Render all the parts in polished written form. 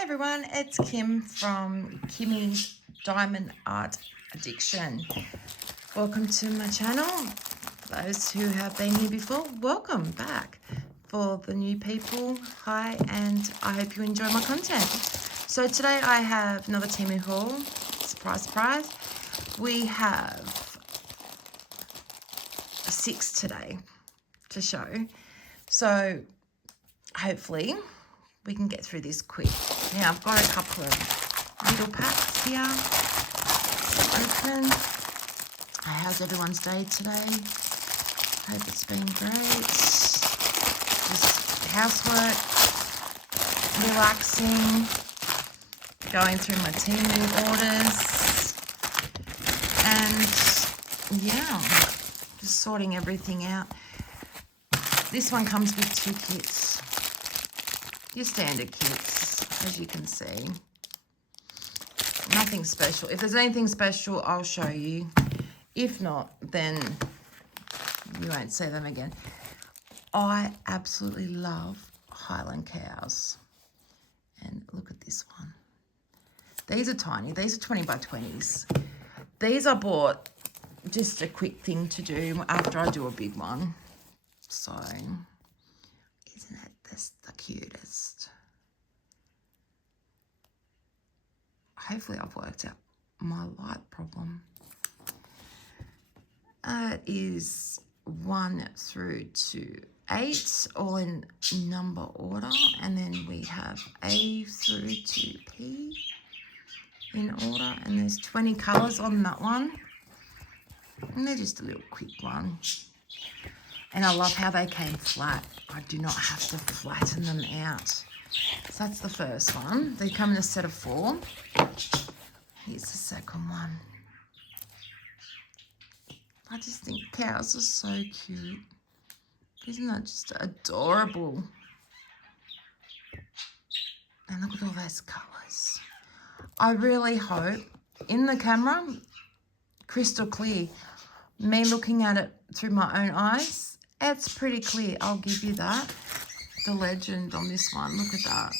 Hi everyone, it's Kim from Kimmy's Diamond Art Addiction. Welcome to my channel. Those who have been here before, welcome back. For the new people, hi, and I hope you enjoy my content. So today I have another Temu haul. Surprise, surprise. We have 6 today to show. So hopefully we can get through this quick. Now I've got a couple of little packs here to open. How's everyone's day today? Hope it's been great. Just housework, relaxing, going through my Temu orders, and yeah, just sorting everything out. This one comes with 2 kits. Your standard kits, as you can see. Nothing special. If there's anything special, I'll show you. If not, then you won't see them again. I absolutely love Highland cows. And look at this one. These are tiny. These are 20 by 20s. These I bought just a quick thing to do after I do a big one. So, isn't it this the cutest? Hopefully I've worked out my light problem. It is 1 through to 8, all in number order, and then we have A through to P in order, and there's 20 colours on that one, and they're just a little quick one. And I love how they came flat. I do not have to flatten them out. So that's the first one. They come in a set of 4. Here's the second one. I just think cows are so cute. Isn't that just adorable? And look at all those colours. I really hope, in the camera, crystal clear. Me looking at it through my own eyes, it's pretty clear, I'll give you that. The legend on this one, look at that.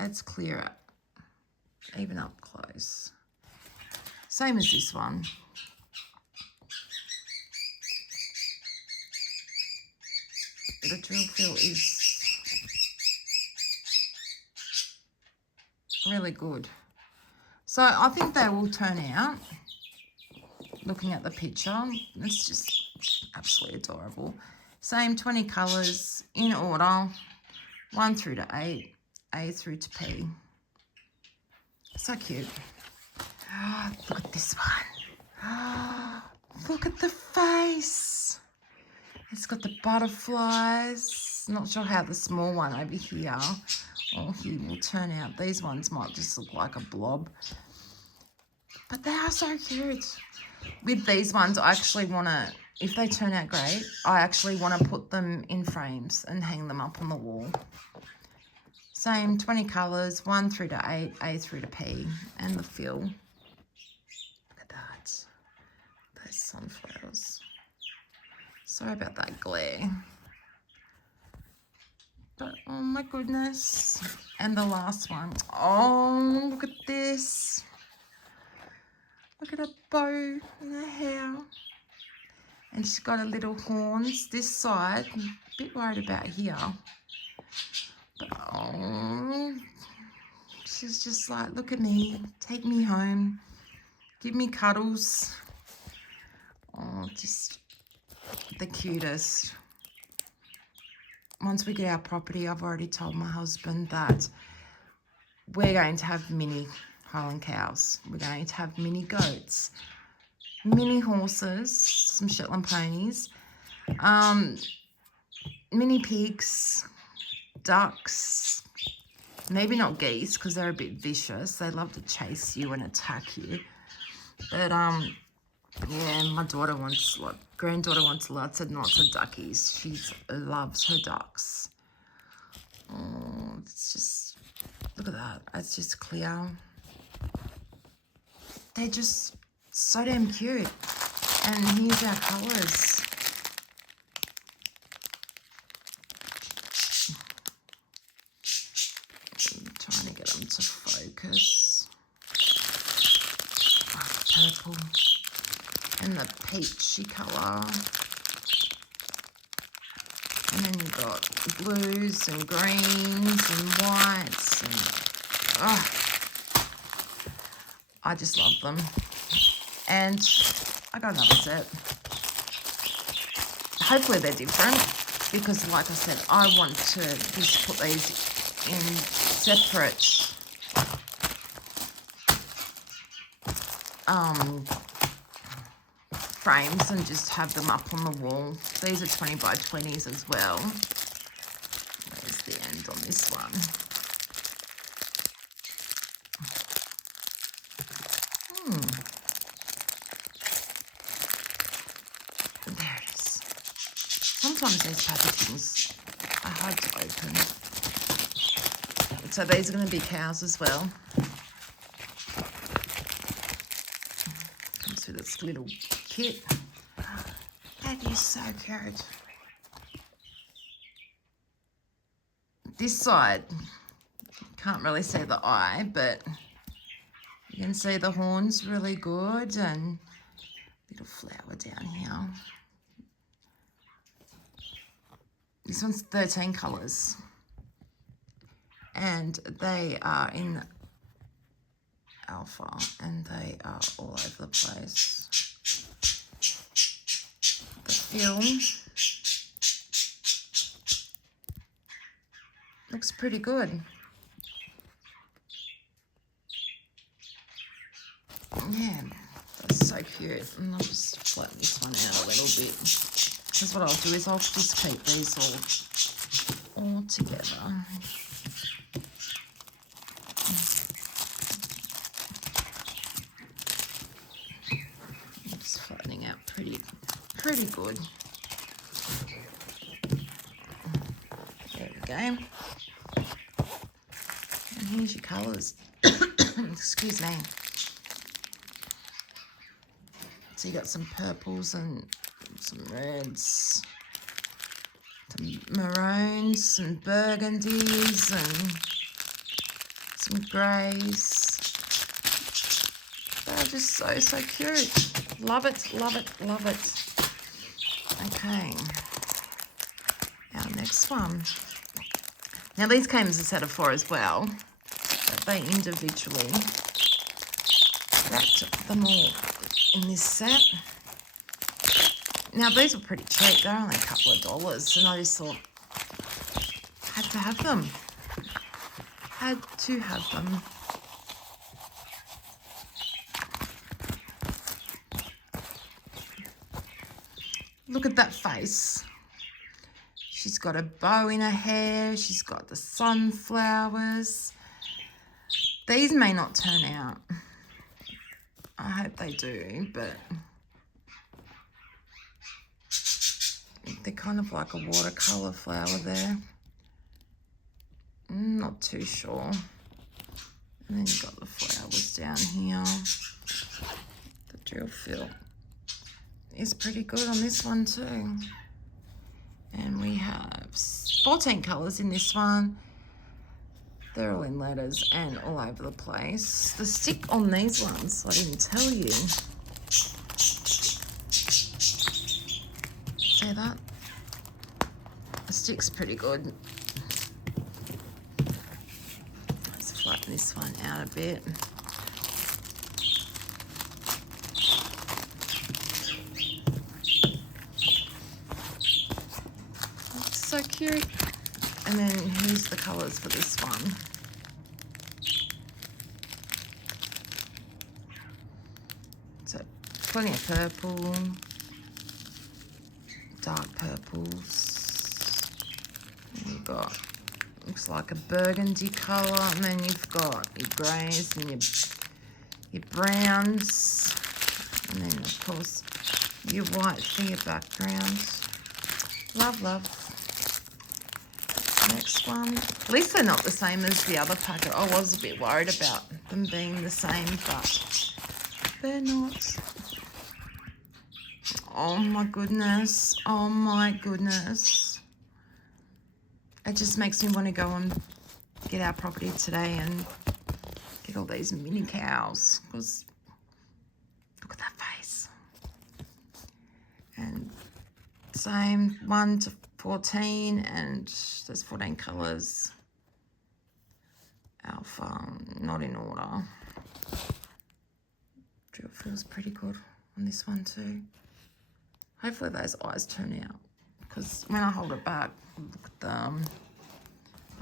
It's clearer, even up close. Same as this one. The drill feel is really good. So I think they will turn out. Looking at the picture, it's just absolutely adorable. Same 20 colours in order, 1 through to 8, A through to P. So cute. Oh, look at this one. Oh, look at the face. It's got the butterflies. Not sure how the small one over here or here will turn out. These ones might just look like a blob. But they are so cute. With these ones, I actually want to, if they turn out great, I actually want to put them in frames and hang them up on the wall. Same 20 colours, 1 through to 8, A through to P, and the fill. Look at that. Those sunflowers. Sorry about that glare. But, oh my goodness. And the last one. Oh, look at this. Look at a bow and a hair. And she's got a little horns this side. I'm a bit worried about here. But, oh, she's just like, look at me. Take me home. Give me cuddles. Oh, just the cutest. Once we get our property, I've already told my husband that we're going to have mini Highland cows. We're going to have mini goats, mini horses, some Shetland ponies, mini pigs, ducks, maybe not geese because they're a bit vicious. They love to chase you and attack you. But yeah, my daughter wants, granddaughter wants lots and lots of duckies. She loves her ducks. Oh, it's just, look at that. It's just clear. They're just so damn cute. And here's our colours. I'm trying to get them to focus. Purple. And the peachy colour. And then you've got blues and greens and whites. And I just love them. And I got another set. Hopefully they're different, because like I said, I want to just put these in separate frames and just have them up on the wall. These are 20 by 20s as well. There's the end on this one. There it is. Sometimes these packagings are hard to open. So these are going to be cows as well. Comes with its little kit. That is so cute. This side, can't really see the eye, but you can see the horns really good, and little flower down here. This one's 13 colours, and they are in alpha, and they are all over the place. The film looks pretty good. Yeah, that's so cute. And I'll just flatten this one out a little bit. Because what I'll do is I'll just keep these all together. I'm just flattening out pretty good. There we go. And here's your colours. Excuse me. So you got some purples and some reds, some maroons, some burgundies, and some greys. They're just so cute. Love it, love it, love it. Okay, our next one. Now these came as a set of 4 as well, but they individually wrapped them all in this set. Now these were pretty cheap, they're only a couple of dollars, and I just thought, had to have them. Had to have them. Look at that face. She's got a bow in her hair, she's got the sunflowers. These may not turn out. I hope they do, but they're kind of like a watercolour flower there. Not too sure. And then you've got the flowers down here. The drill fill is pretty good on this one too. And we have 14 colours in this one. They're all in letters and all over the place. The stick on these ones, I didn't tell you. See that? The stick's pretty good. Let's flatten this one out a bit. That's so cute. And then here's the colours for this one. So plenty of purple, dark purples. And you've got, looks like a burgundy colour, and then you've got your greys and your browns, and then of course your white for your background. Love, love. Next one. At least they're not the same as the other packet. I was a bit worried about them being the same, but they're not. Oh my goodness. Oh my goodness. It just makes me want to go and get our property today and get Get all these mini cows, because look at that face. And same 1 to 14, and there's 14 colours. Alpha, not in order. Drill feels pretty good on this one too. Hopefully those eyes turn out, because when I hold it back, look at them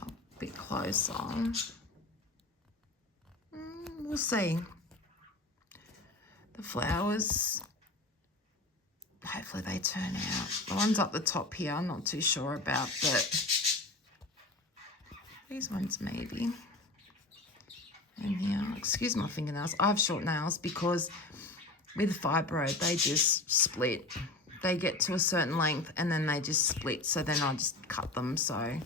a bit closer. We'll see. The flowers, hopefully they turn out. The ones up the top here, I'm not too sure about, but these ones maybe. And here, excuse my fingernails. I have short nails because with fibro, they just split. They get to a certain length and then they just split. So then I just cut them. So,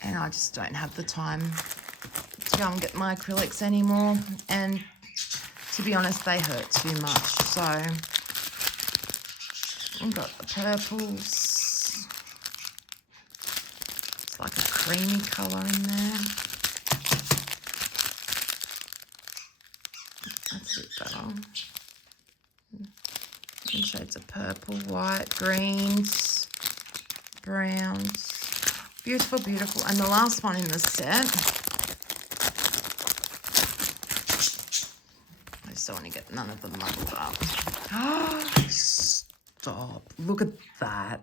and I just don't have the time to go and get my acrylics anymore. And to be honest, they hurt too much. So I've got the purples. It's like a creamy colour in there. That's a bit better. And shades of purple, white, greens, browns. Beautiful, beautiful. And the last one in the set. I just don't want to get none of them muddled up. Stop. Look at that.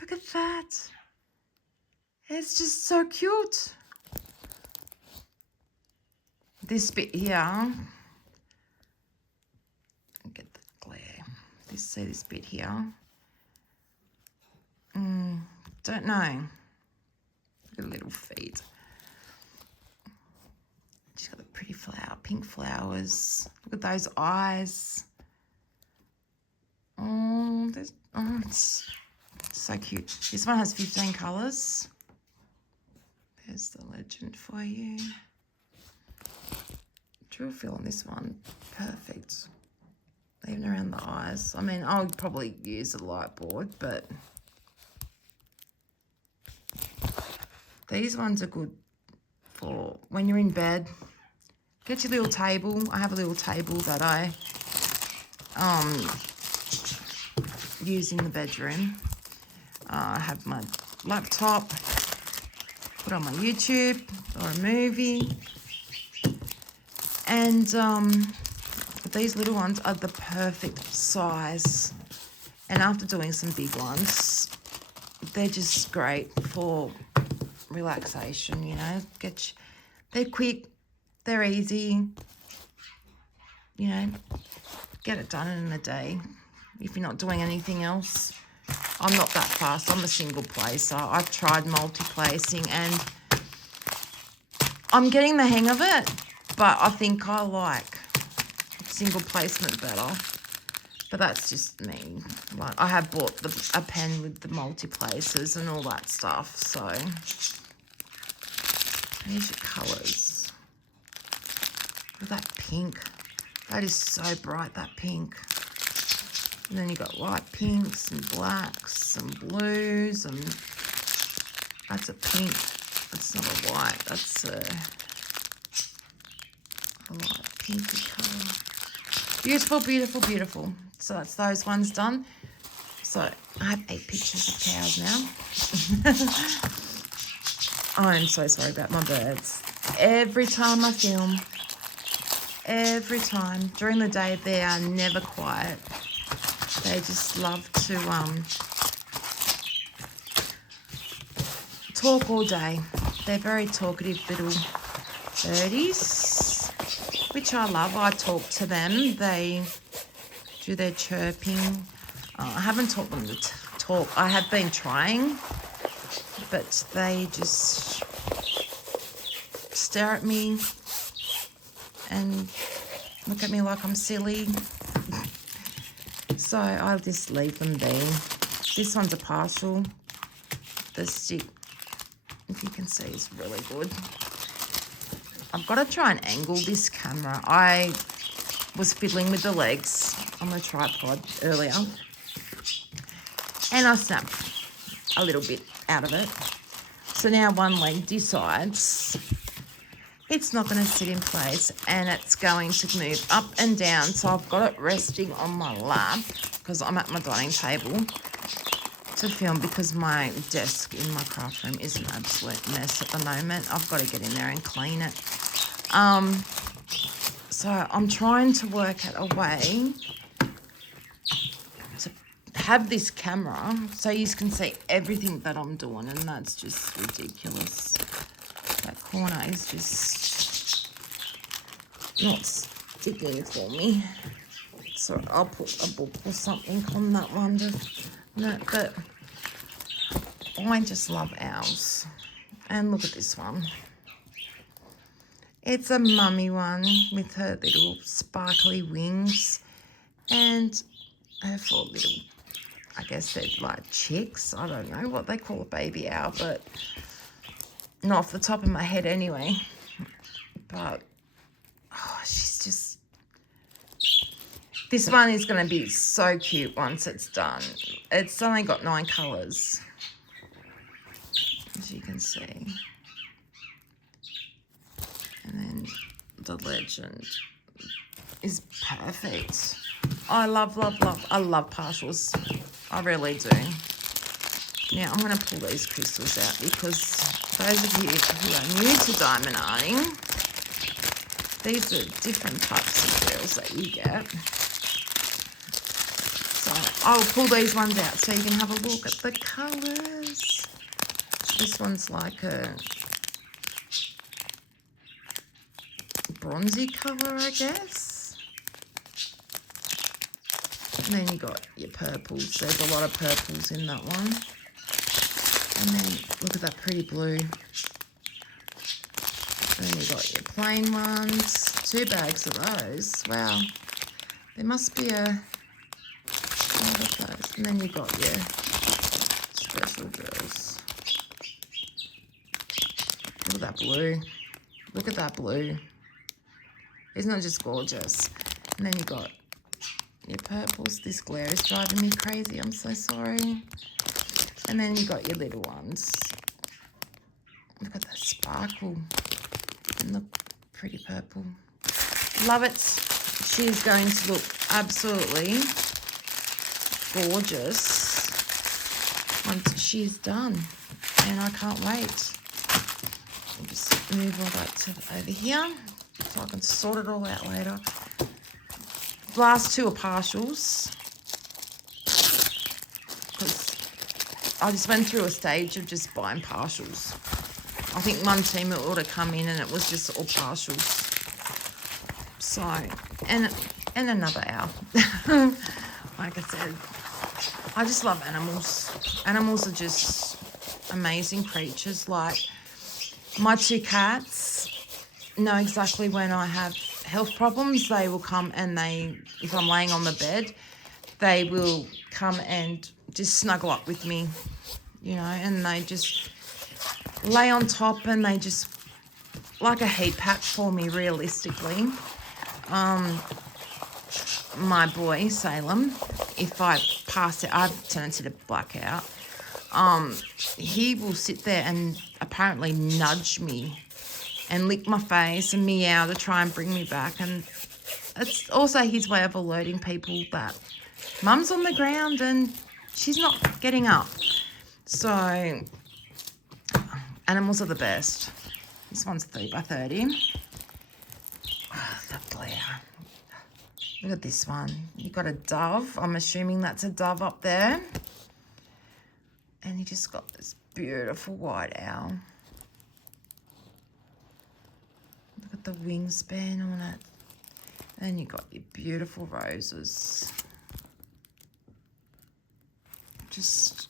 Look at that. It's just so cute. This bit here. Get the glare. See this bit here. Don't know. Look at the little feet. She's got the pretty flower, pink flowers. Look at those eyes. Oh, it's so cute. This one has 15 colours. There's the legend for you. Drill feel on this one, perfect. Even around the eyes. I mean, I would probably use a light board, but these ones are good for when you're in bed. Get your little table. I have a little table that I use in the bedroom. I have my laptop, put on my YouTube or a movie. And these little ones are the perfect size. And after doing some big ones, they're just great for relaxation, you know. They're quick, they're easy, you know, get it done in a day if you're not doing anything else. I'm not that fast. I'm a single placer. I've tried multi-placing and I'm getting the hang of it, but I think I like single placement better. But that's just me. Like, I have bought a pen with the multi-places and all that stuff, so here's your colours. Look at that pink. That is so bright, that pink. And then you've got light pinks and blacks and blues, and that's a pink. That's not a white, that's a light pinky colour. Beautiful, beautiful, beautiful. So that's those ones done. So I have 8 pictures of cows now. I'm so sorry about my birds. Every time I film, every time, during the day, they are never quiet. They just love to talk all day. They're very talkative little birdies, which I love. I talk to them. They do their chirping. I haven't taught them to talk. I have been trying, but they just stare at me and look at me like I'm silly. So I'll just leave them be. This one's a partial. The stick, if you can see, is really good. I've got to try and angle this camera. I was fiddling with the legs on the tripod earlier, and I snapped a little bit out of it. So now one leg decides it's not going to sit in place and it's going to move up and down. So I've got it resting on my lap because I'm at my dining table to film, because my desk in my craft room is an absolute mess at the moment. I've got to get in there and clean it. So I'm trying to work out a way to have this camera so you can see everything that I'm doing, and that's just ridiculous. That corner is just not sticking for me. So I'll put a book or something on that one. But I just love owls. And look at this one. It's a mummy one with her little sparkly wings and her 4 little, I guess they're like chicks. I don't know what they call a baby owl, but not off the top of my head anyway. But oh, she's just, this one is going to be so cute once it's done. It's only got 9 colours, as you can see. And then the legend is perfect. I love partials. I really do. Now I'm going to pull these crystals out, because those of you who are new to diamond arting, these are different types of drills that you get. So I'll pull these ones out so you can have a look at the colours. This one's like a bronzy colour, I guess. And then you got your purples. There's a lot of purples in that one. And then look at that pretty blue. Then you got your plain ones. 2 bags of those. Wow. There must be a lot of those. And then you got your special drills. Look at that blue. Look at that blue. Isn't it just gorgeous? And then you got your purples. This glare is driving me crazy. I'm so sorry. And then you got your little ones. Look at that sparkle. And the pretty purple. Love it. She's going to look absolutely gorgeous once she's done. And I can't wait. I'll just move all that to over here so I can sort it all out later. The last 2 are partials, because I just went through a stage of just buying partials. I think one team it would have come in and it was just all partials. So, and another owl. Like I said, I just love animals. Animals are just amazing creatures. Like my 2 cats know exactly when I have health problems. They will come and if I'm laying on the bed, they will come and just snuggle up with me, you know, and they just lay on top and they just like a heat pack for me, realistically. My boy, Salem, if I pass it, I've turned it to blackout. He will sit there and apparently nudge me and lick my face and meow to try and bring me back. And it's also his way of alerting people that Mum's on the ground and she's not getting up. So animals are the best. This one's 3x30. Oh, the glare. Look at this one. You've got a dove. I'm assuming that's a dove up there. And you just got this beautiful white owl. Look at the wingspan on it. And then you got your beautiful roses. Just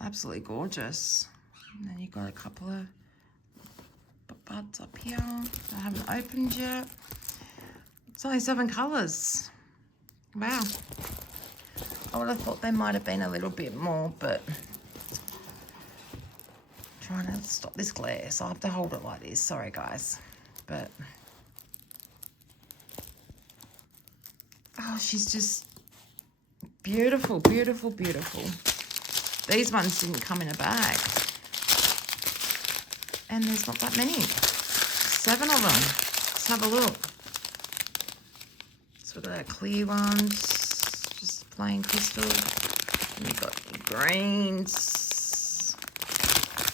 absolutely gorgeous. And then you got a couple of buds up here that I haven't opened yet. It's only 7 colours. Wow. I would have thought there might have been a little bit more, but I'm trying to stop this glare, so I have to hold it like this. Sorry, guys. But oh, she's just beautiful, beautiful, beautiful. These ones didn't come in a bag. And there's not that many. 7 of them. Let's have a look. So we've got our clear ones, just plain crystal. And you've got your greens.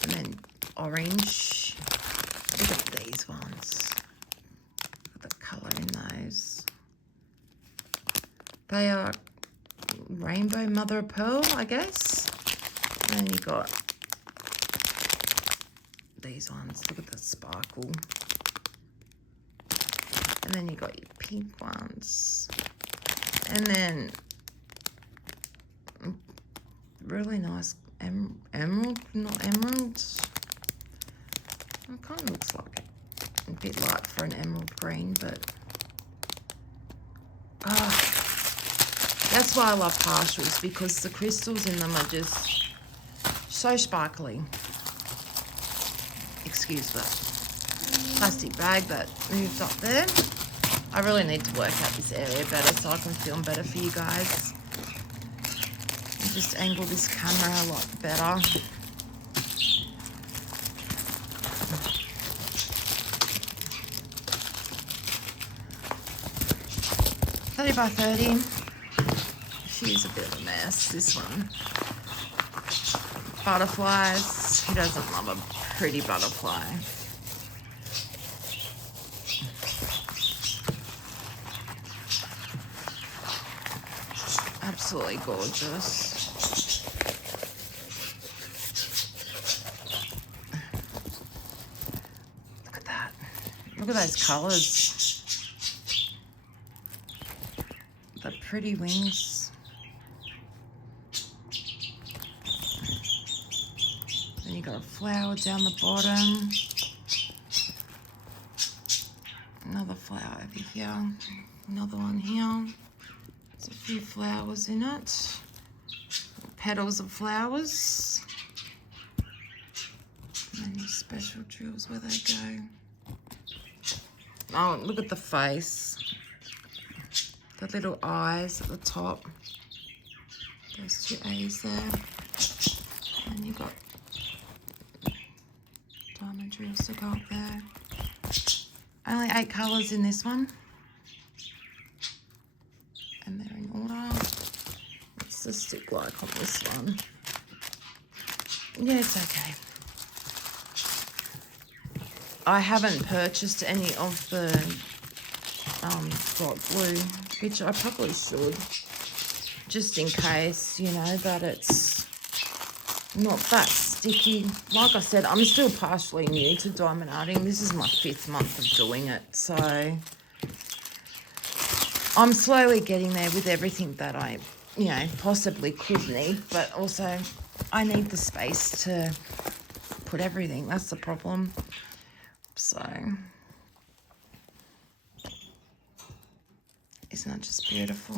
And then orange. Look at these ones. Look at the colour in those. They are rainbow mother of pearl, I guess. And then you got these ones. Look at the sparkle. And then you got your pink ones. And then really nice emerald, not emerald. It kind of looks like a bit light for an emerald green, but that's why I love partials, because the crystals in them are just so sparkly. Excuse that plastic bag that moved up there. I really need to work out this area better so I can film better for you guys. And just angle this camera a lot better. $30 by $30. She's a bit of a mess, this one. Butterflies. Who doesn't love a pretty butterfly? Absolutely gorgeous. Look at that. Look at those colours. The pretty wings. Then you got a flower down the bottom. Another flower over here. Another one here. There's a few flowers in it. Petals of flowers. And your special drills, where they go. Oh, look at the face. The little eyes at the top. Those 2 A's there. And you've got diamond drills to go up there. Only 8 colours in this one. And they're in order. What's the stick like on this one? Yeah, it's okay. I haven't purchased any of the rock glue, which I probably should, just in case, you know, that it's not that sticky. Like I said, I'm still partially new to diamond arting. This is my 5th month of doing it, so I'm slowly getting there with everything that I, you know, possibly could need, but also I need the space to put everything. That's the problem. So, isn't that just beautiful?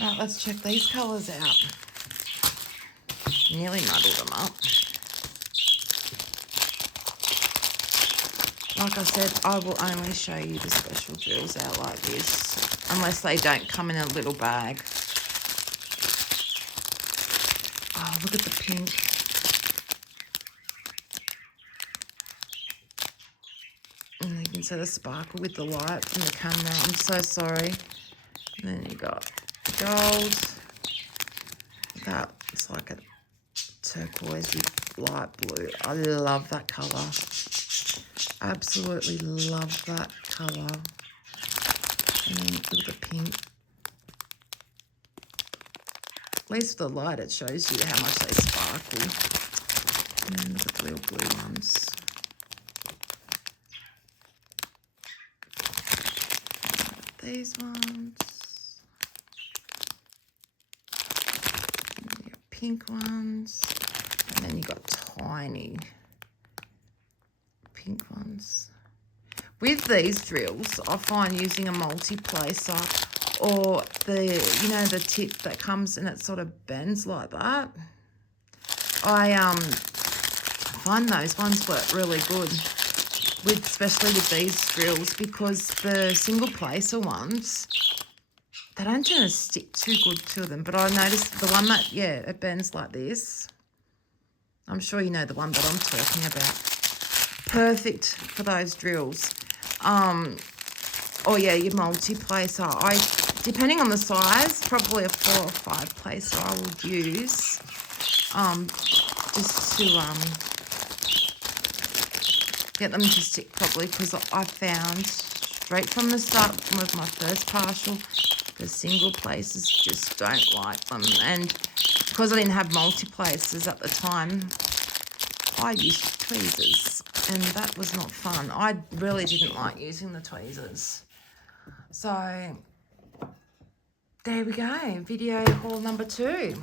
Right, let's check these colours out. Nearly muddled them up. Like I said, I will only show you the special drills out like this, unless they don't come in a little bag. Oh, look at the pink. And you can see the sparkle with the light from the camera. I'm so sorry. And then you got gold. That it's like a turquoisey light blue. I love that colour. Absolutely love that colour. And then look at the pink. At least with the light, it shows you how much they sparkle. And then look at the little blue ones. These ones. And then you got pink ones. And then you got tiny pink ones. With these drills, I find using a multi-placer or the, you know, the tip that comes and it sort of bends like that. I find those ones work really good, especially with these drills, because the single placer ones, they don't tend to stick too good to them. But I noticed the one that, yeah, it bends like this. I'm sure you know the one that I'm talking about. Perfect for those drills. Or yeah, your multi-placer. Depending on the size, probably a 4 or 5 placer I would use. Just to get them to stick properly, because I found straight from the start with my first partial, the single places just don't like them. And because I didn't have multi-places at the time, I used tweezers, and that was not fun. I really didn't like using the tweezers. So there we go, video haul number 2.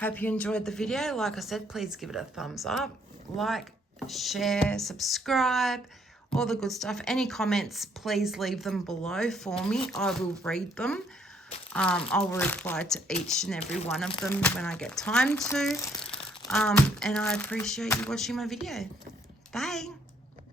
Hope you enjoyed the video. Like I said, please give it a thumbs up, like, share, subscribe, all the good stuff. Any comments, please leave them below for me. I will read them. I will reply to each and every one of them when I get time to. And I appreciate you watching my video. Bye.